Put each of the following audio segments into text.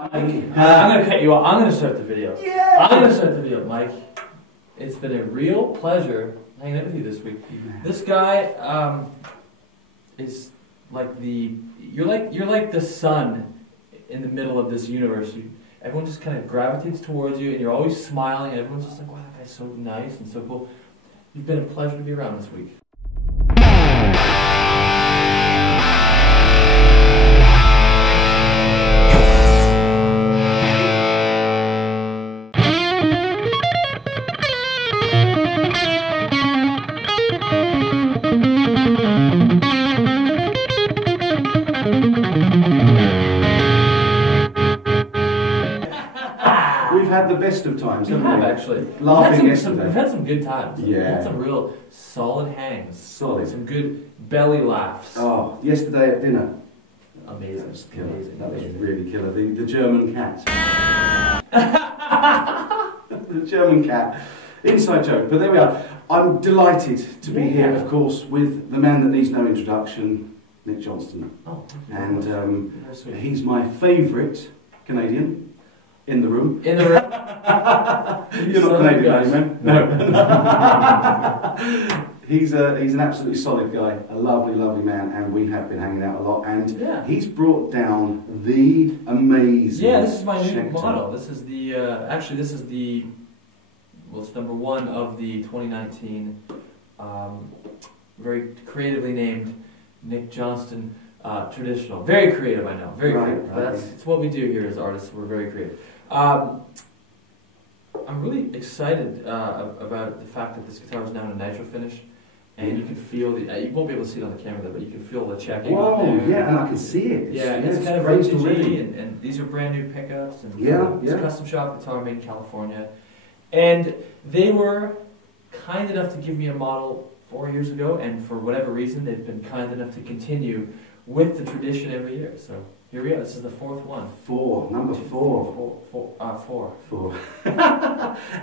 I'm going to cut you off. I'm going to start the video. Yeah! I'm going to start the video, Mike. It's been a real pleasure hanging out with you this week. This guy is like you're like the sun in the middle of this universe. Everyone just kind of gravitates towards you, and you're always smiling. And everyone's just like, wow, that guy's so nice and so cool. You've been a pleasure to be around this week. We've had the best of times, haven't we? We have, actually. Laughing we've yesterday. had some good times. Yeah. We've had some real solid hangs. Solid. Some good belly laughs. Oh, yesterday at dinner. Amazing. That was killer. Amazing. That was Amazing. really killer. The German cat. The German cat. Inside joke, but there we are. I'm delighted to be here, of course, with the man that needs no introduction, Nick Johnston. Oh, and very sweet. he's my favourite Canadian in the room. In the room. You're not Canadian, are you, man? No. He's an absolutely solid guy, a lovely, lovely man, and we have been hanging out a lot. And he's brought down the amazing. Yeah, this is my new Schecter. model. This is the actually this is the it's number 1 of the 2019 very creatively named Nick Johnston traditional. Very creative, I know. Very creative. But it's what we do here as artists. We're very creative. I'm really excited about the fact that this guitar is now in a nitro finish, and you can feel the. You won't be able to see it on the camera, though, but you can feel the checking. Whoa, on there. yeah, and I can see it. It's kind of vintage-y, and these are brand new pickups, and it's a custom shop guitar made in California, and they were kind enough to give me a model 4 years ago, and for whatever reason, they've been kind enough to continue with the tradition every year. So. Here we are. This is the 4th one. Number 4. Four.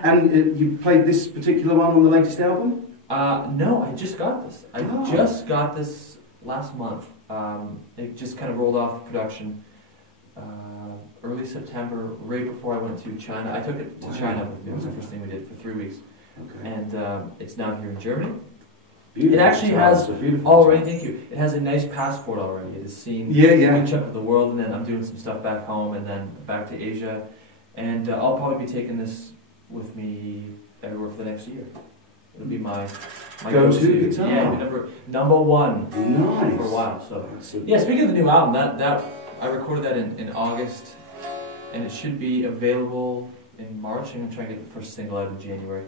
And you played this particular one on the latest album? No, I just got this. I just got this last month. It just kind of rolled off production early September, right before I went to China. I took it to China with me. It was the first thing we did for 3 weeks. Okay. And it's now here in Germany. Beautiful. It actually has already. Thank you. It has a nice passport already. It has seen a good chunk of the world, and then I'm doing some stuff back home, and then back to Asia, and I'll probably be taking this with me everywhere for the next year. It'll be my go-to guitar. Yeah, number 1 nice. For a while. So yeah. Speaking of the new album, that I recorded that in August, and it should be available in March. I'm gonna try and get the first single out in January.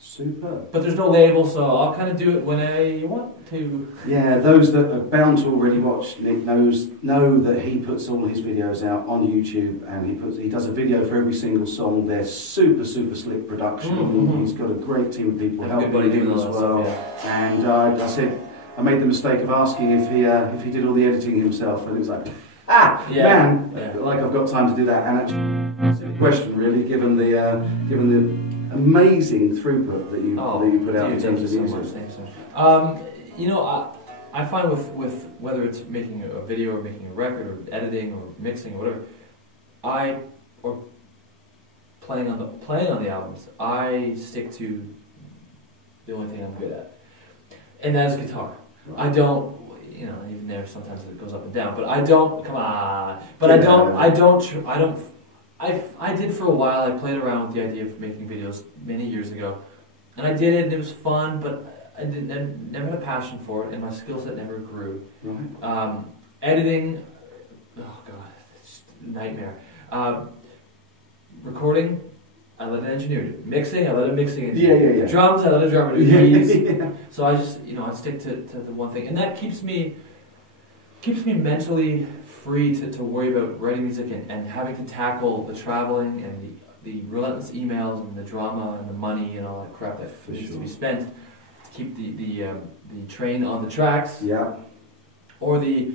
Super. But there's no label, so I'll kind of do it when I want to. Yeah, those that are bound to already watch Nick know that he puts all his videos out on YouTube, and he does a video for every single song. They're super slick production. He's got a great team of people helping him as well. Stuff, And I made the mistake of asking if he did all the editing himself, and it was like, man, like I've got time to do that. And actually, it's a question really, given the amazing throughput that you put out in terms of music. Thanks so much. You know, I find with whether it's making a video or making a record or editing or mixing or whatever, or playing on the albums, I stick to the only thing I'm good at, and that is guitar. Right. I don't. You know, even there sometimes it goes up and down, but I don't. Come on, but I did for a while. I played around with the idea of making videos many years ago, and I did it, and it was fun, but I never had a passion for it, and my skill set never grew. Right. Editing, oh god, it's a nightmare. Recording, I let an engineer do it. Mixing, I let a mixing engineer do it. Drums, I let a drummer do it. So I just, I stick to the one thing, and that keeps me mentally free to worry about writing music and having to tackle the traveling and the relentless emails and the drama and the money and all that crap that needs to be spent to keep the train on the tracks. Yeah. Or the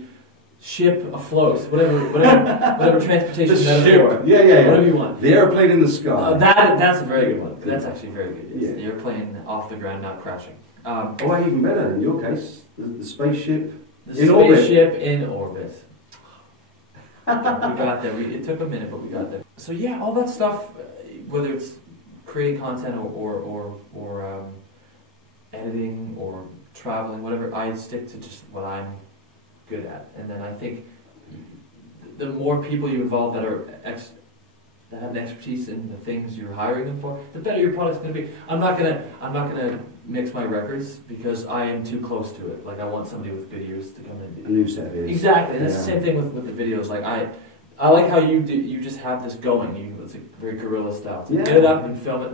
ship afloat, whatever transportation metaphor. Whatever you want. The airplane in the sky. That's a very good one. That's actually very good. It's the airplane off the ground, not crashing. Even better in your case, the spaceship in orbit. The spaceship in orbit. We got there. It took a minute, but we got there. So yeah, all that stuff, whether it's creating content or editing or traveling, whatever, I stick to just what I'm good at. And then I think the more people you involve that have an expertise in the things you're hiring them for, the better your product's going to be. I'm not gonna mix my records because I am too close to it. Like I want somebody with good ears to come in and do A new set of ears. Exactly, and that's the same thing with the videos. Like I like how you just have this going. It's a very guerrilla style. So get it up and film it.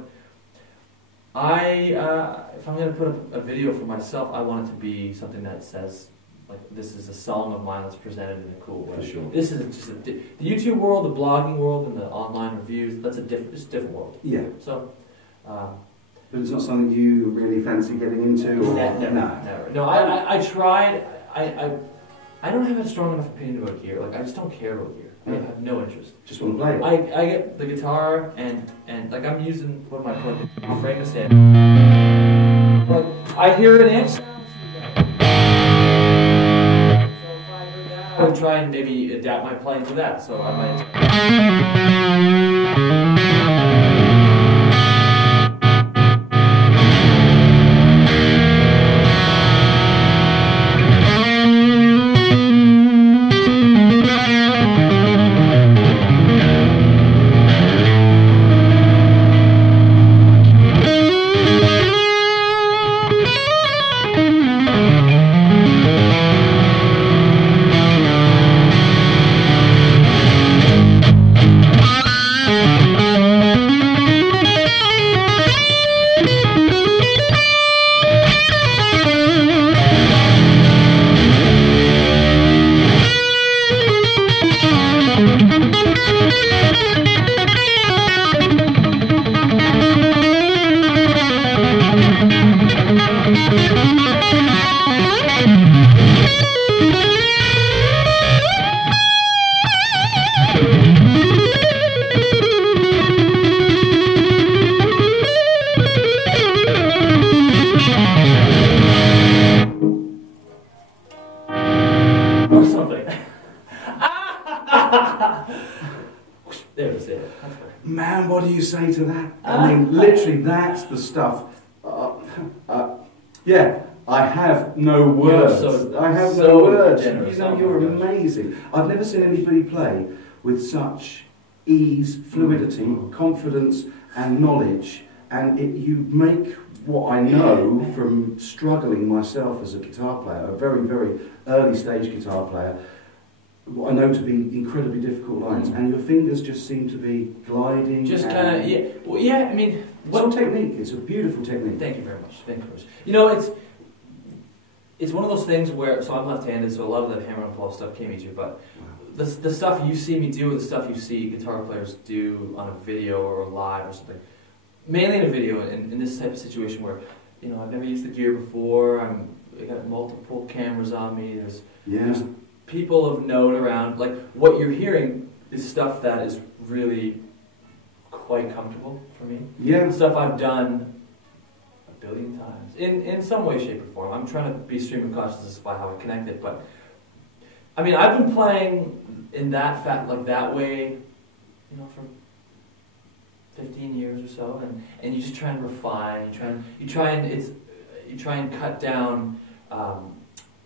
If I'm going to put up a video for myself, I want it to be something that says, like, this is a song of mine that's presented in a cool way. For sure. This is just the YouTube world, the blogging world, and the online reviews. That's it's a different world. Yeah. So. But it's not something you really fancy getting into? Or? Never. No, I tried. I don't have a strong enough opinion about gear. Like I just don't care about gear. I have no interest. Just want to play it. I get the guitar and like I'm using one of my plugins, frame this in. Like I hear an amp sound. So if I heard that, I would try and maybe adapt my playing to that. So I might. Man, what do you say to that? I mean, literally, that's the stuff. Yeah, I have no words. I have no words. You know, you're amazing. I've never seen anybody play with such ease, fluidity, confidence, and knowledge. And you make what I know from struggling myself as a guitar player, a very, very early stage guitar player, what I know to be incredibly difficult lines, and your fingers just seem to be gliding. Just kind of, yeah. Well, yeah, I mean, what technique? It's a beautiful technique. Thank you very much. Thank you very much. You know, it's one of those things where, so I'm left-handed, so a lot of the hammer and pull stuff came easier, but the stuff you see me do, or the stuff you see guitar players do on a video or live or something, mainly in a video, in this type of situation where, you know, I've never used the gear before, I got multiple cameras on me, there's people of note around. Like, what you're hearing is stuff that is really quite comfortable for me. Yeah. Stuff I've done a billion times, in some way, shape, or form. I'm trying to be stream of consciousness by how I connect it, but I mean, I've been playing in that that way, you know, for 15 years or so, and you just try and refine. You try and cut down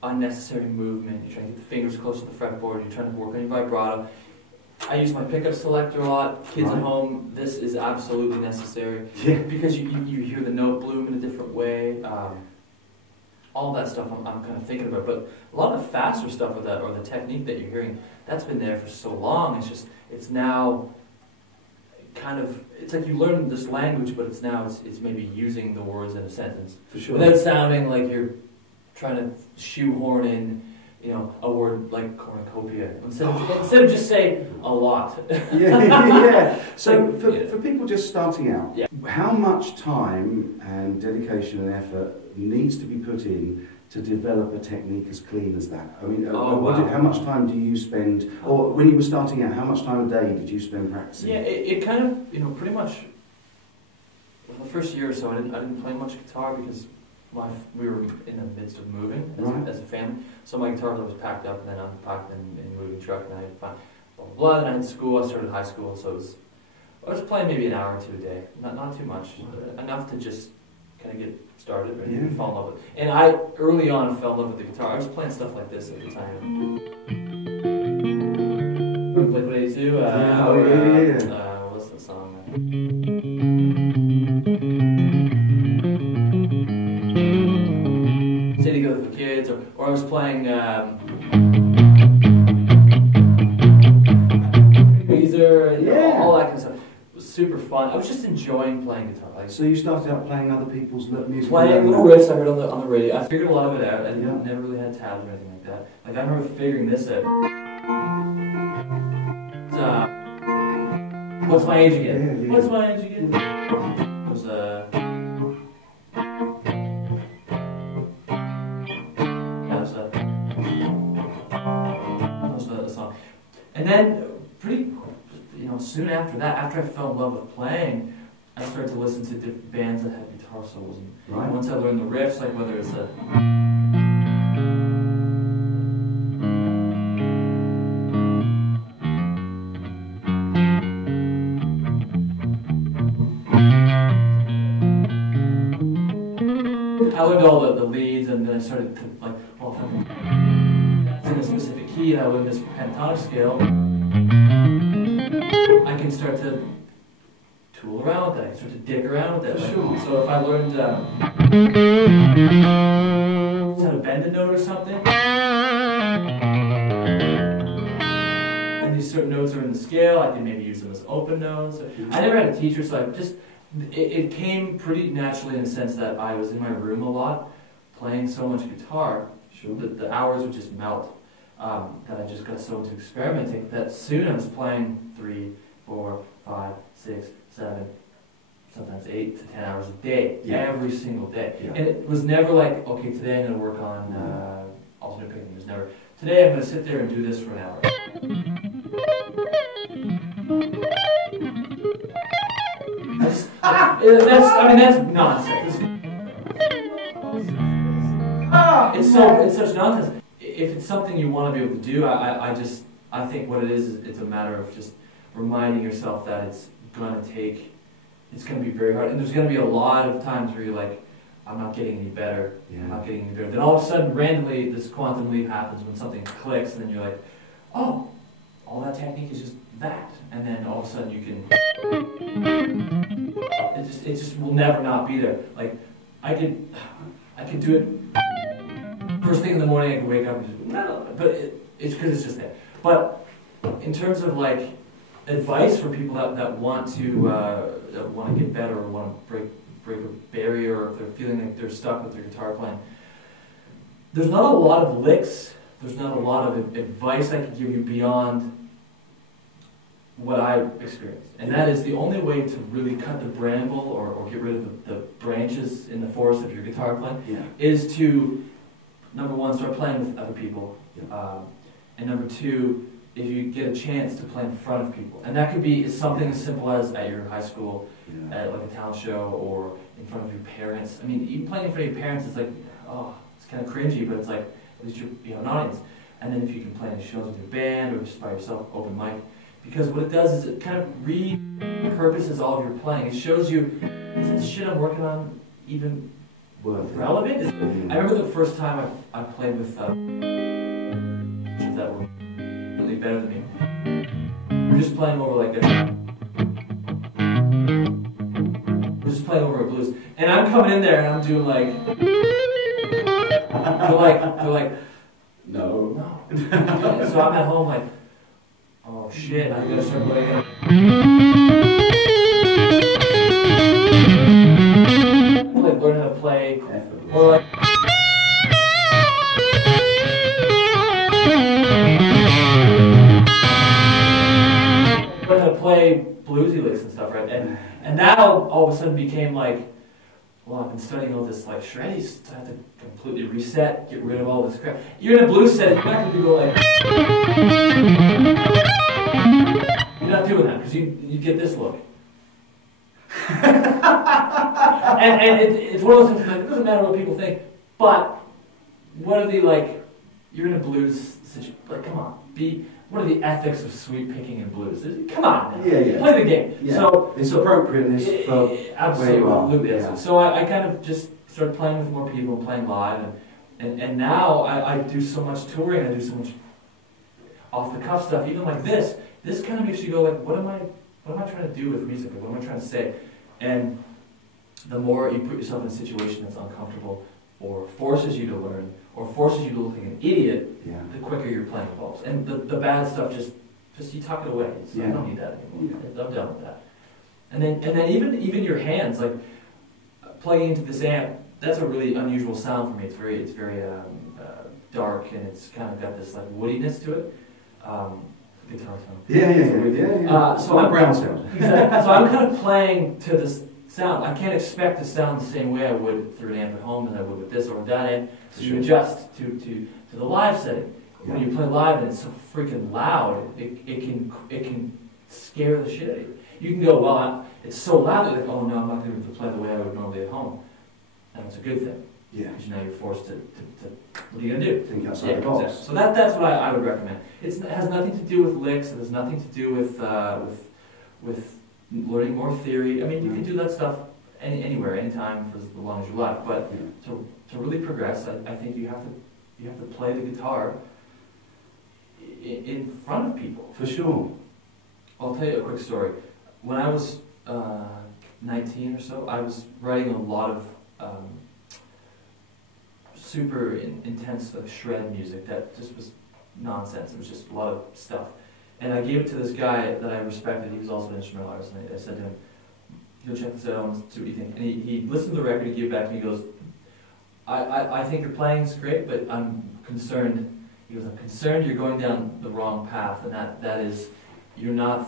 unnecessary movement. You're trying to get the fingers close to the fretboard. You're trying to work on your vibrato. I use my pickup selector a lot. Kids at home, this is absolutely necessary because you hear the note bloom in a different way. All that stuff I'm kind of thinking about, but a lot of the faster stuff with that, or the technique that you're hearing, that's been there for so long. It's now kind of, it's like you learn this language, but it's maybe using the words in a sentence for sure, without sounding like you're trying to shoehorn in, you know, a word like cornucopia instead of just say a lot. So for people just starting out, how much time and dedication and effort needs to be put in to develop a technique as clean as that? I mean, how much time do you spend, or when you were starting out, how much time a day did you spend practicing? Yeah, it kind of, you know, pretty much, the first year or so I didn't play much guitar because we were in the midst of moving as a family. So my guitar was packed up and then unpacked and moving truck, and I had to find blah, blah. And in school, I started high school, so I was playing maybe an hour or two a day. Not too much, enough to just kind of get started and fall in love with it. And I, early on, fell in love with the guitar. I was playing stuff like this at the time. Blink-182, what's the song? Stay Together with the Kids, or I was playing all that kind of stuff. It was super fun. I was just enjoying playing guitar. Like, so you started out playing other people's music? Playing little riffs I heard on the radio. I figured a lot of it out. I never really had tabs or anything like that. Like I remember figuring this out. What's my age again? What's my age again? It was a song. And then soon after that, after I fell in love with playing, I started to listen to different bands that had guitar solos. And once I learned the riffs, like whether it's I learned all the leads, and then I started to like, well, if I'm in a specific key, and I learned this pentatonic scale, I can start to tool around with that. I can start to dig around with that. Sure. So if I learned how to bend a note or something, and these certain notes are in the scale, I can maybe use them as open notes. I never had a teacher, so I just it came pretty naturally in the sense that I was in my room a lot, playing so much guitar, that the hours would just melt. That I just got so into experimenting that soon I was playing 3, 4, 5, 6, 7, sometimes 8 to 10 hours a day, every single day. And it was never like, okay, today I'm going to work on alternate picking. It was never, today I'm going to sit there and do this for an hour. That's nonsense. It's such nonsense. If it's something you want to be able to do, I think what it is it's a matter of just reminding yourself that it's going to be very hard. And there's going to be a lot of times where you're like, I'm not getting any better, I'm not getting any better. Then all of a sudden, randomly, this quantum leap happens when something clicks, and then you're like, oh, all that technique is just that. And then all of a sudden you can, it just will never not be there. Like, I could do it. First thing in the morning, I can wake up and just, no, but it's because it's just there. But in terms of like advice for people that want to get better or want to break a barrier, or if they're feeling like they're stuck with their guitar playing, there's not a lot of licks. There's not a lot of advice I can give you beyond what I experienced, and that is the only way to really cut the bramble or get rid of the branches in the forest of your guitar playing is to, number one, start playing with other people, and number two, if you get a chance to play in front of people, and that could be something as simple as at your high school, at like a talent show, or in front of your parents. I mean, even playing in front of your parents, it's like, oh, it's kind of cringy, but it's like, at least you have an audience. And then if you can play in shows with your band, or just by yourself, open mic, because what it does is it kind of repurposes all of your playing. It shows you, is this shit I'm working on even relevant? I remember the first time I played with teachers that were really better than me. We're just playing over like we're just playing over a blues, and I'm coming in there and I'm doing like, they're like, no. So I'm at home like, oh shit, I gotta start playing again. Like learn how to play, or like learn how to play bluesy licks and stuff, right? And that all of a sudden became like, well, I've been studying all this like shreddy, so I have to completely reset, get rid of all this crap. You're in a blues set, you're not gonna do like. You're not doing that because you get this look. and it's one of those things like, it doesn't matter what people think, but what are the like, you're in a blues situation, like come on, what are the ethics of sweep picking and blues? Come on, now. Yeah. Play the game. Yeah. So it's appropriateness for where you are. Absolutely. Yeah. So I kind of just started playing with more people and playing live, and now I do so much touring, I do so much off the cuff stuff, even like this. This kind of makes you go like, what am I trying to do with music? What am I trying to say? And the more you put yourself in a situation that's uncomfortable, or forces you to learn, or forces you to look like an idiot, the quicker your playing evolves. And the bad stuff, just you tuck it away. I don't need that anymore. I'm done with that. And then even your hands, like plugging into this amp, that's a really unusual sound for me. It's very dark, and it's kind of got this like woodiness to it. Guitar sound. Yeah. So I'm brown sound. Exactly. So I'm kind of playing to this sound. I can't expect to sound the same way I would through an amp at home as I would with this or that amp. So you adjust to the live setting. When you play live and it's so freaking loud, it can scare the shit out of you. You can go, well, it's so loud that oh no, I'm not going to play the way I would normally at home. And it's a good thing. Yeah. Because now you're forced to what are you going to do? Think outside the box. Exactly. So that's what I would recommend. It has nothing to do with licks. It has nothing to do with learning more theory. I mean, you can do that stuff anywhere, anytime, for as long as you like. But to really progress, I think you have to play the guitar in front of people. For sure. I'll tell you a quick story. When I was 19 or so, I was writing a lot of super intense shred music that just was nonsense. It was just a lot of stuff. And I gave it to this guy that I respected. He was also an instrumental artist. And I said to him, "Go check this out. I want to see what you think." And he listened to the record. He gave it back to me. He goes, I think your playing's great, but I'm concerned. He goes, "I'm concerned you're going down the wrong path, and that is, you're not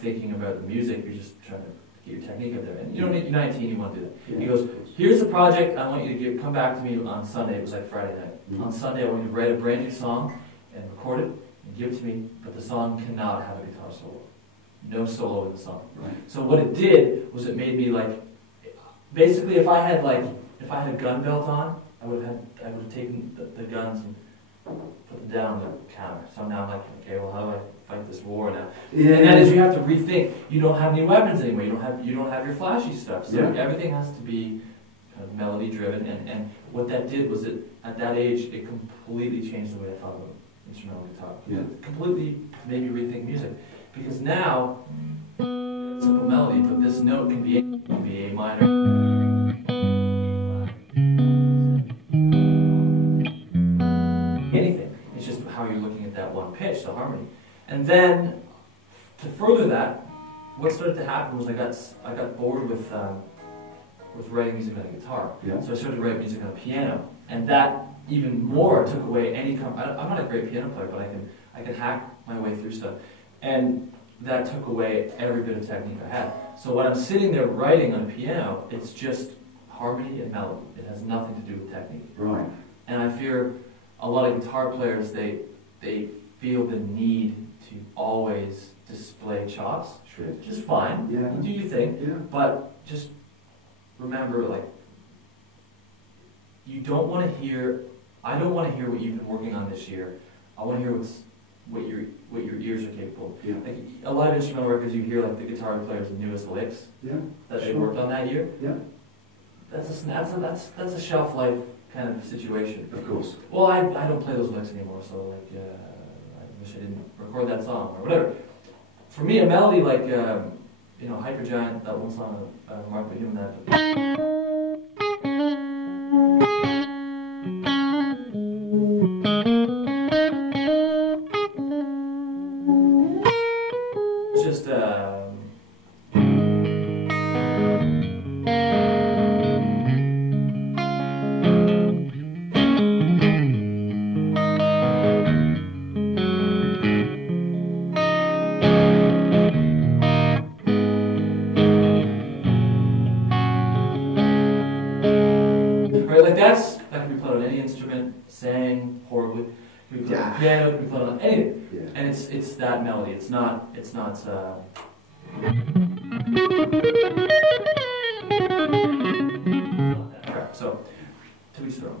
thinking about the music. You're just trying to get your technique up there. And you don't need, you're 19. You want to do that." He goes, "Here's a project. I want you to come back to me on Sunday." It was like Friday night. On Sunday, I want you to write a brand new song and record it and give it to me. But the song cannot have a guitar solo. No solo in the song. Right. So what it did was it made me like, basically, if I had a gun belt on, I would have taken the guns and put them down on the counter. So now I'm like, okay, well, how do I fight this war now? Yeah. And that is, you have to rethink. You don't have any weapons anymore. You don't have your flashy stuff. So everything has to be kind of melody driven. And what that did was at that age, it completely changed the way I thought about instrumental guitar. Yeah. It completely made me rethink music. Because now, simple melody, but this note can be A minor. Anything. It's just how you're looking at that one pitch, the harmony. And then, to further that, what started to happen was I got bored with writing music on a guitar. Yeah. So I started to write music on a piano, and that even more took away any. I'm not a great piano player, but I can hack my way through stuff. And that took away every bit of technique I had. So when I'm sitting there writing on a piano, it's just harmony and melody. It has nothing to do with technique. Right. And I fear a lot of guitar players, they feel the need to always display chops. Shred. Which is fine. Yeah. You do your thing. Yeah. But just remember, like, you don't want to hear, I don't want to hear what you've been working on this year. I want to hear what your ears are capable of. Yeah. Like a lot of instrumental records, you hear like the guitar player's newest licks that they worked on that year. Yeah. That's a shelf life kind of situation. Of course. Well, I don't play those licks anymore, so like I wish I didn't record that song or whatever. For me, a melody like Hypergiant, that one song, Mark doing that. That can be played on any instrument, sang horribly. It can be played on piano, it can be played on anything. Yeah. And it's that melody. It's not so to each their own.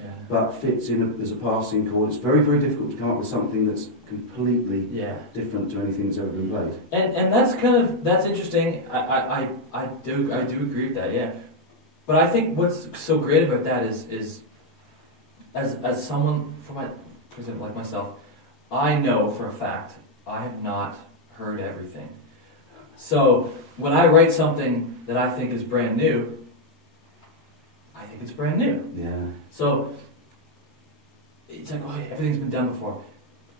but fits in as a passing chord. It's very, very difficult to come up with something that's completely different to anything that's ever been played. And that's interesting. I do agree with that. Yeah, but I think what's so great about that is as someone for example, like myself, I know for a fact I have not heard everything. So when I write something that I think is brand new, I think it's brand new. Yeah. So it's like, oh, everything's been done before.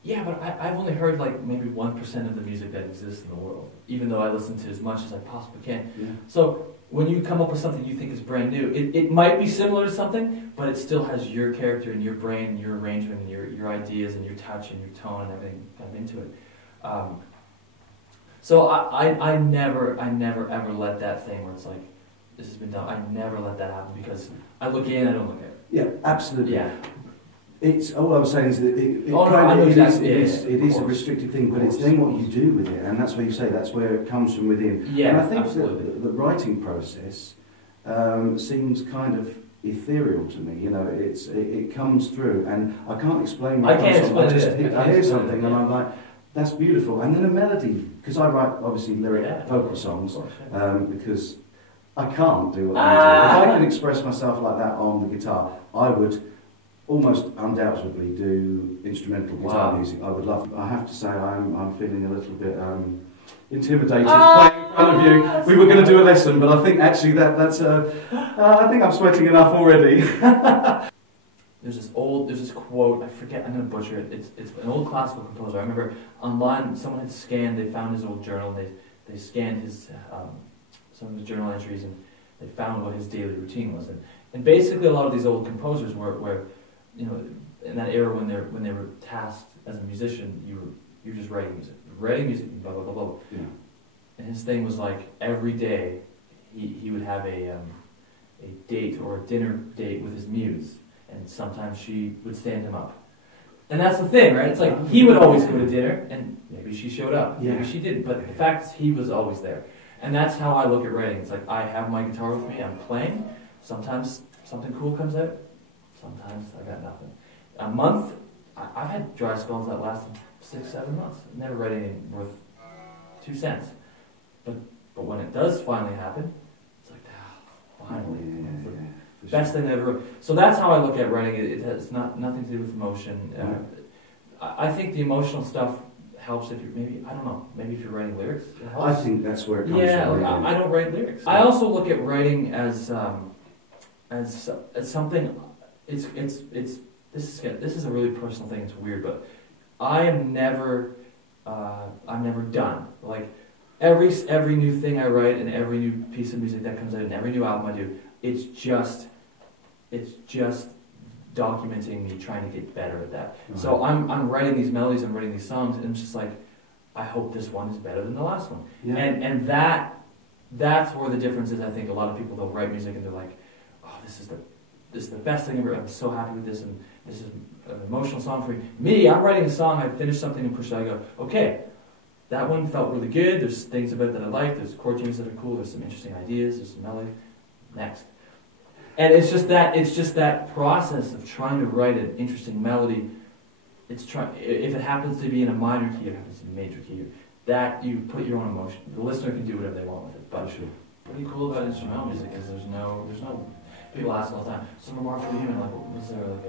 Yeah, but I've only heard like maybe 1% of the music that exists in the world, even though I listen to as much as I possibly can. Yeah. So when you come up with something you think is brand new, it might be similar to something, but it still has your character and your brain and your arrangement and your ideas and your touch and your tone and everything kind of into it. So I never ever let that thing where it's like, this has been done, I never let that happen, because I look in, I don't look at it. Yeah, absolutely. Yeah. It's all I was saying is that it is a restricted thing, but it's then what you do with it, and that's where you say that's where it comes from within. Yeah, and I think absolutely. the writing process seems kind of ethereal to me. You know, it comes through, and I can't explain. I can't explain it. I hear something, and I'm like, that's beautiful, and then a melody, because I write obviously lyric vocal songs, because I can't do what I do. If I could express myself like that on the guitar, I would almost undoubtedly do instrumental guitar music. I would love. I have to say, I'm feeling a little bit intimidated playing in front of you. We were going to do a lesson, but I think actually that's I think I'm sweating enough already. There's this quote, I forget, I'm going to butcher it. It's an old classical composer. I remember online someone had scanned, they found his old journal, and they scanned his some of his journal entries, and they found what his daily routine was. And basically a lot of these old composers were you know, in that era when they were tasked as a musician, you're just writing music, blah blah blah blah. Yeah. And his thing was like every day he would have a date or a dinner date with his muse, and sometimes she would stand him up. And that's the thing, right? It's like he would always go to dinner, and maybe she showed up, maybe she didn't, but the fact is he was always there. And that's how I look at writing. It's like I have my guitar with me, I'm playing. Sometimes something cool comes out. Sometimes I got nothing. A month, I've had dry spells that lasted 6-7 months. Never read anything worth 2 cents. But when it does finally happen, it's like, finally. It's the best thing I ever wrote. So that's how I look at writing. It has nothing to do with emotion. I think the emotional stuff helps if you're maybe if you're writing lyrics. I think that's where it comes from. Yeah, I don't write lyrics. I also look at writing as something. This is a really personal thing. It's weird, but I'm never done. Like every new thing I write and every new piece of music that comes out and every new album I do, it's just documenting me trying to get better at that. Right. So I'm writing these melodies, I'm writing these songs, and it's just like, I hope this one is better than the last one. Yeah. And that's where the difference is. I think a lot of people, they'll write music and they're like, oh, this is the best thing ever, I'm so happy with this, and this is an emotional song for me. Me, I'm writing a song, I finish something and push it, I go, okay, that one felt really good, there's things about it that I like, there's chord changes that are cool, there's some interesting ideas, there's some melody, next. And it's just that process of trying to write an interesting melody. If it happens to be in a minor key, it happens to be a major key, that you put your own emotion. The listener can do whatever they want with it. But pretty cool about instrumental music is there's no. People ask all the time, so Remarkably Human, like, was there like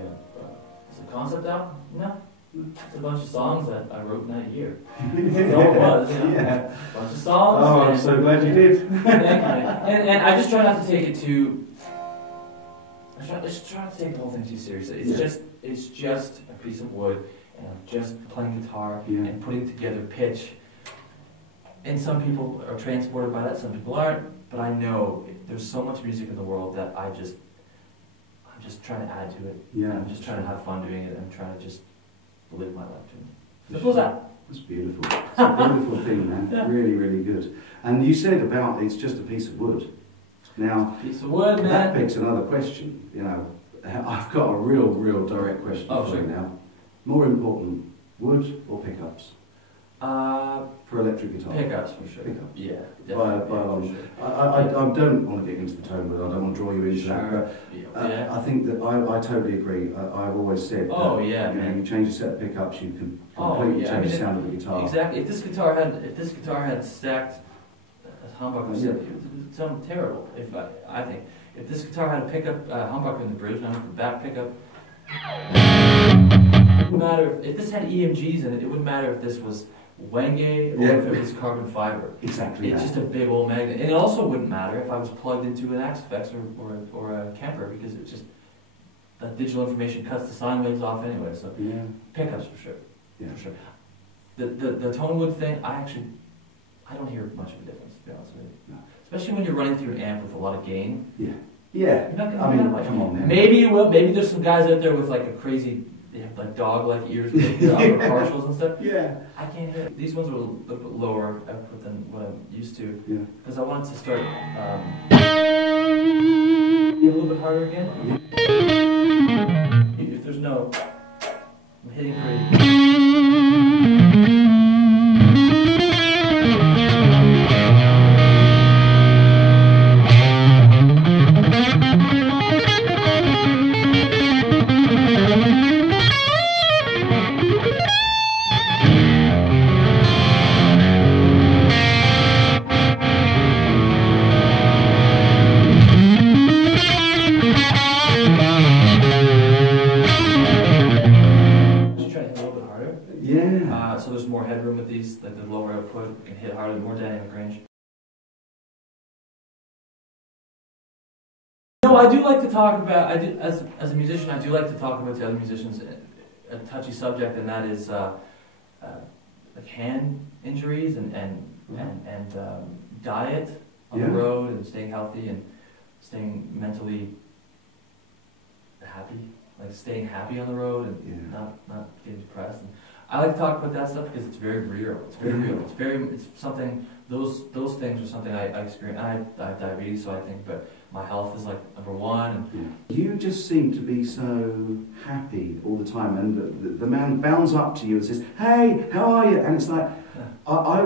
is it a concept album? No. It's a bunch of songs that I wrote in that year. That's all it was, you know. Yeah. A bunch of songs. Oh, I'm so glad you did. and I just try not to take it too. I just try not to take the whole thing too seriously. It's just a piece of wood, and I'm just playing guitar and putting together pitch. And some people are transported by that, some people aren't. But I know there's so much music in the world that I'm just trying to add to it. Yeah. I'm just trying to have fun doing it. I'm trying to just live my life doing it. Simple as that. That's beautiful. It's a beautiful thing, man. Yeah. Really, really good. And you said about it's just a piece of wood. Now, piece of wood, man. That begs another question. You know, I've got a real direct question for you now. More important, wood or pickups? For electric guitar? Pickups for sure. Pickups. Yeah, By definitely. a long. Sure. I don't want to get into the tone, but I don't want to draw you into that. But, Yeah. I think that I totally agree. I've always said Oh, that, yeah, you know, man. you change a set of pickups, you can Oh, completely yeah. change I mean, the sound of the guitar. Exactly. If this guitar had stacked humbuckers, it would sound terrible. I think if this guitar had a pickup humbucker in the bridge, and the back pickup, it wouldn't matter if this had EMGs in it. It wouldn't matter if this was Wenge or if it was carbon fiber. Exactly. It's just a big old magnet, and it also wouldn't matter if I was plugged into an Axe-Fx or a Kemper, because it's just that digital information cuts the sine waves off anyway. So pickups for sure. Yeah. For sure. The tone wood thing, I don't hear much of a difference, to be honest with you. No. Especially when you're running through an amp with a lot of gain. Yeah. You're not gonna I do mean, that much. come on, man. Maybe you will. Maybe there's some guys out there with like a crazy, they have like dog-like ears with their upper partials and stuff. Yeah. I can't hear it. These ones are a little bit lower output than what I'm used to. Yeah. Because I want it to start be a little bit harder again. If there's no, I'm hitting pretty. So there's more headroom with these, like the lower output, you can hit harder, more dynamic range. No, I do like to talk about, as a musician, I do like to talk about to other musicians a touchy subject, and that is like hand injuries and diet on the road, and staying healthy and staying mentally happy, like staying happy on the road and not getting depressed. And I like to talk about that stuff because it's very real. It's very real. It's something. Those things are something I experience. I have diabetes, so I think, but my health is like number one. And you just seem to be so happy all the time, and the man bounds up to you and says, "Hey, how are you?" And it's like, I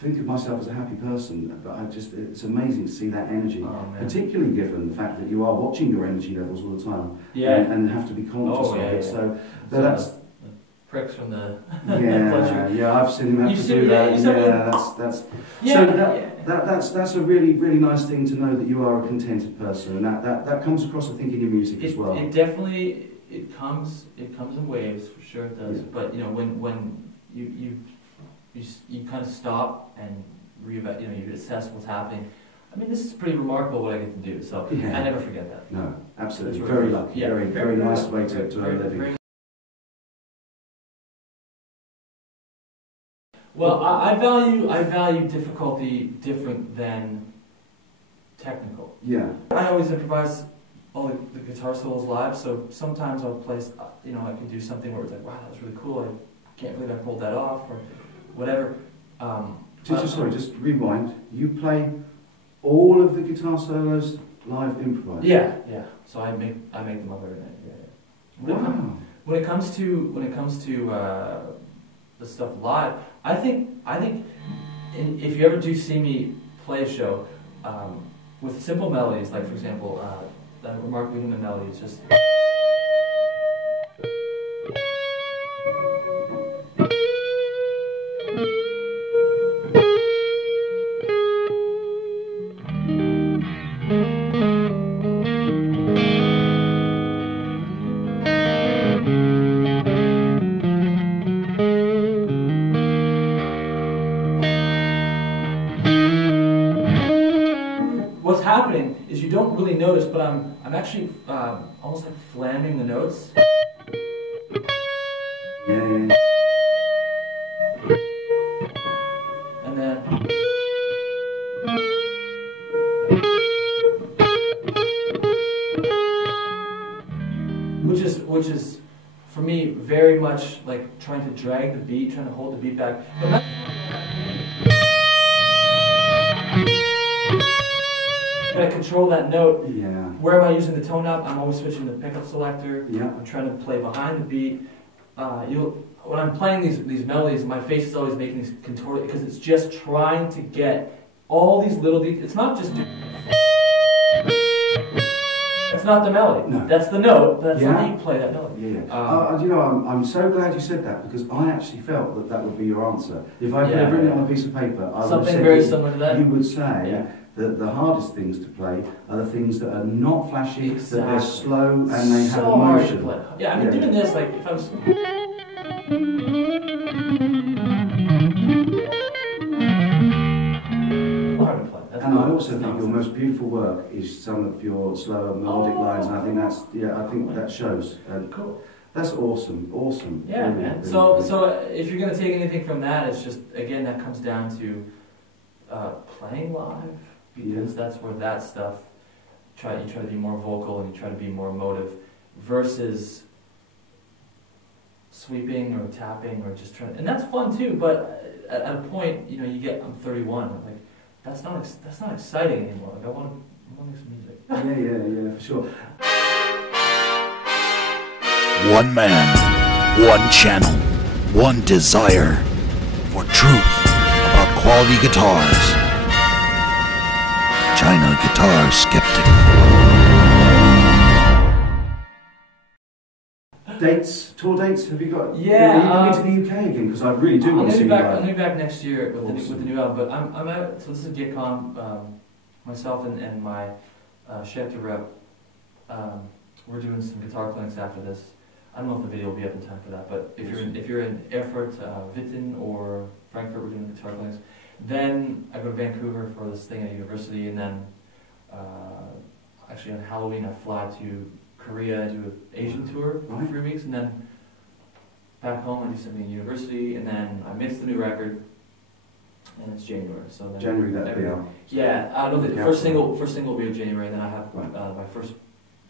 think of myself as a happy person, but it's amazing to see that energy, particularly given the fact that you are watching your energy levels all the time, and have to be conscious of it. So that's. Pricks from the I've seen him have to do that. That's a really nice thing to know, that you are a contented person, and that comes across, I think, in your music as well. It definitely comes in waves, for sure it does. But you know, when you kind of stop and you assess what's happening. I mean, this is pretty remarkable what I get to do. So I never forget that. No, absolutely, very lucky, very nice way to earn a living. Well, I value difficulty different than technical. Yeah. I always improvise all the guitar solos live, so sometimes I'll play, I can do something where it's like, wow, that was really cool, I can't believe I pulled that off, or whatever. Just rewind. You play all of the guitar solos live improvised? Yeah. So I make them up every night. Wow. When it comes to the stuff live, I think if you ever do see me play a show with simple melodies, like for example, that remarkably human melody is just. What's happening is you don't really notice, but I'm actually almost like flamming the notes. Yeah. And then which is for me very much like trying to drag the beat, trying to hold the beat back. But I control that note. Yeah. Where am I using the tone up? I'm always switching the pickup selector. Yeah. I'm trying to play behind the beat. when I'm playing these melodies, my face is always making these contorted because it's just trying to get all these little details. It's not just. That's not the melody. No. That's the note. That's how you play that melody. Yeah. You know, I'm so glad you said that because I actually felt that that would be your answer. If I could have written it on a piece of paper, I would say very similar to that. You would say that the hardest things to play are the things that are not flashy, that they're slow and they have emotion. Hard to play. Yeah, I mean, doing this, like, if I was. And I also think your most beautiful work is some of your slower melodic lines, and I think that's I think that shows. Cool. That's awesome, awesome. Yeah, really, man. Really, so if you're gonna take anything from that, it's just again that comes down to playing live because that's where that stuff. You try to be more vocal and you try to be more emotive, versus sweeping or tapping or just trying. And that's fun too. But at a point, you know, I'm 31. I'm like. That's not exciting anymore. Like I want to make some music. Yeah, for sure. One man, one channel, one desire for truth about quality guitars. China Guitar Skeptic. Tour dates, have you got? Yeah. Are you coming to the UK again? Because I really do want to see you. I'm going to be back next year with the new album, but I'm out, so this is Guitcon, myself and my Schecter rep, we're doing some guitar clinics after this. I don't know if the video will be up in time for that, but if you're in Erfurt, Witten, or Frankfurt, we're doing guitar clinics. Then I go to Vancouver for this thing at university, and then actually on Halloween I fly to Korea, I do an Asian tour for 3 weeks, and then back home I do something at university, and then I mix the new record, and it's January. So then January that'll be out. Yeah, I don't think the first single will be in January. Then I have my first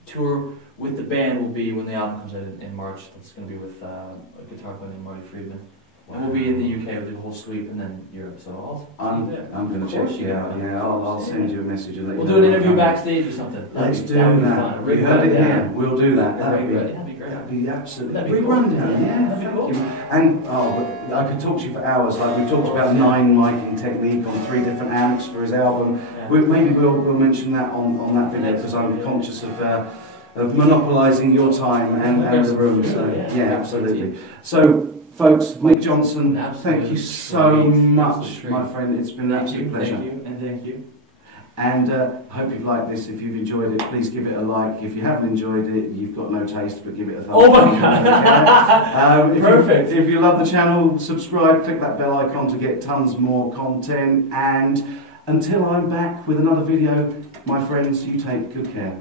tour with the band will be when the album comes out in March. It's going to be with a guitar player named Marty Friedman. And we'll be in the UK with the whole sweep, and then Europe. So I'm going to check you out. Yeah, I'll send you a message and let you know. We'll do an interview backstage or something. Let's do that. You heard it here. We'll do that. That'd be great. That'd be absolutely. That'd be cool. Rundown. Yeah, that'd be cool. And but I could talk to you for hours. Like we talked about 9 miking technique on 3 different amps for his album. Yeah. Maybe we'll mention that on that video because I'm conscious of monopolising your time and the room. So yeah, absolutely. So. Folks, Nick Johnston, thank you so much, my friend. It's been an absolute pleasure. Thank you. And I hope you've liked this. If you've enjoyed it, please give it a like. If you haven't enjoyed it, you've got no taste, but give it a thumbs up. Oh my God! Perfect. If you love the channel, subscribe, click that bell icon to get tons more content. And until I'm back with another video, my friends, you take good care.